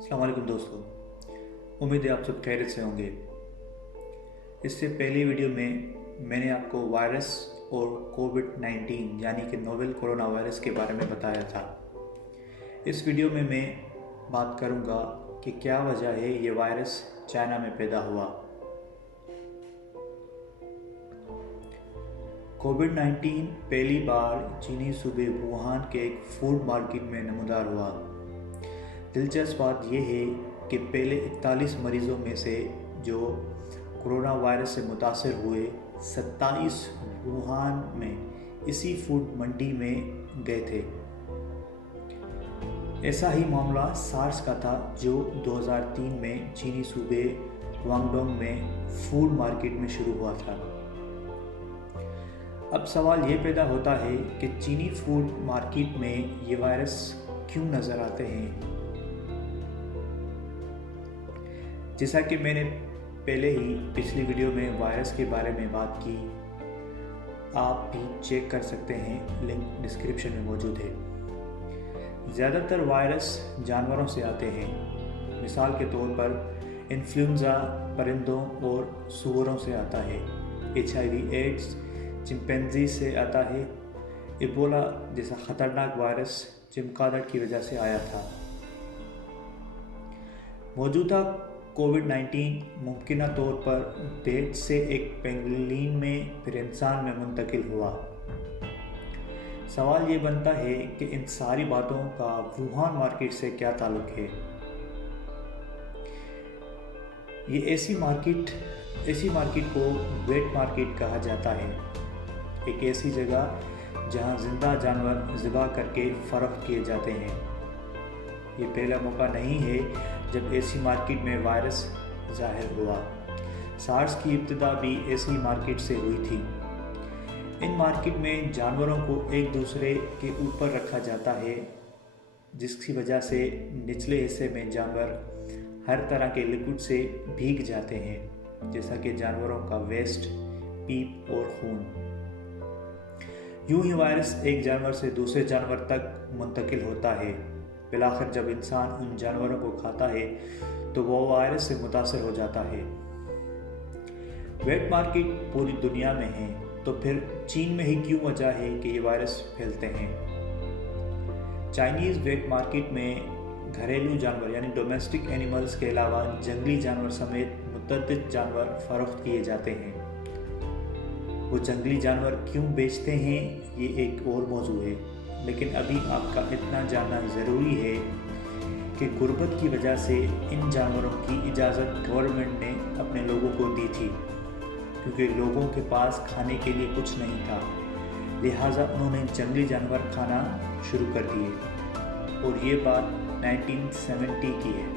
अस्सलाम वालेकुम दोस्तों, उम्मीद है आप सब खैरियत से होंगे। इससे पहली वीडियो में मैंने आपको वायरस और कोविड-19 यानी कि नोवेल कोरोना वायरस के बारे में बताया था। इस वीडियो में मैं बात करूंगा कि क्या वजह है ये वायरस चाइना में पैदा हुआ। कोविड-19 पहली बार चीनी सूबे वुहान के एक फूड मार्केट में नमूदार हुआ। दिलचस्प बात यह है कि पहले 41 मरीजों में से जो कोरोना वायरस से मुतासर हुए 27 वुहान में इसी फूड मंडी में गए थे। ऐसा ही मामला सार्स का था जो 2003 में चीनी सूबे ग्वांगडोंग में फूड मार्केट में शुरू हुआ था। अब सवाल ये पैदा होता है कि चीनी फूड मार्केट में ये वायरस क्यों नज़र आते हैं। जैसा कि मैंने पहले ही पिछली वीडियो में वायरस के बारे में बात की, आप भी चेक कर सकते हैं, लिंक डिस्क्रिप्शन में मौजूद है। ज़्यादातर वायरस जानवरों से आते हैं। मिसाल के तौर पर इन्फ्लुएंजा परिंदों और सूअरों से आता है। HIV एड्स चिंपैंजी से आता है। इबोला जैसा ख़तरनाक वायरस चमगादड़ की वजह से आया था। मौजूदा कोविड-19 मुमकिन तौर पर पेट से एक पेंगुलिन में फिर इंसान में मुंतकिल हुआ। सवाल ये बनता है कि इन सारी बातों का वुहान मार्केट से क्या ताल्लुक है। ये ऐसी मार्केट को वेट मार्केट कहा जाता है, एक ऐसी जगह जहां जिंदा जानवर ज़िबा करके फ़रोख्त किए जाते हैं। ये पहला मौका नहीं है जब ऐसी मार्केट में वायरस ज़ाहिर हुआ। सार्स की इब्तिदा भी ऐसी मार्केट से हुई थी। इन मार्केट में जानवरों को एक दूसरे के ऊपर रखा जाता है, जिसकी वजह से निचले हिस्से में जानवर हर तरह के लिक्विड से भीग जाते हैं, जैसा कि जानवरों का वेस्ट, पीप और खून। यूं ही वायरस एक जानवर से दूसरे जानवर तक मुंतकिल होता है। बिलाखिर जब इंसान उन जानवरों को खाता है तो वो वायरस से मुतासर हो जाता है। वेट मार्केट पूरी दुनिया में है, तो फिर चीन में ही क्यों वजह है कि ये वायरस फैलते हैं। चाइनीज़ वेट मार्केट में घरेलू जानवर यानी डोमेस्टिक एनिमल्स के अलावा जंगली जानवर समेत मुतअद्दिद जानवर फरोख्त किए जाते हैं। वो जंगली जानवर क्यों बेचते हैं, ये एक और मौजू है, लेकिन अभी आपका इतना जानना ज़रूरी है कि गुर्बत की वजह से इन जानवरों की इजाज़त गवर्नमेंट ने अपने लोगों को दी थी, क्योंकि लोगों के पास खाने के लिए कुछ नहीं था। लिहाजा उन्होंने जंगली जानवर खाना शुरू कर दिए, और ये बात 1970 की है।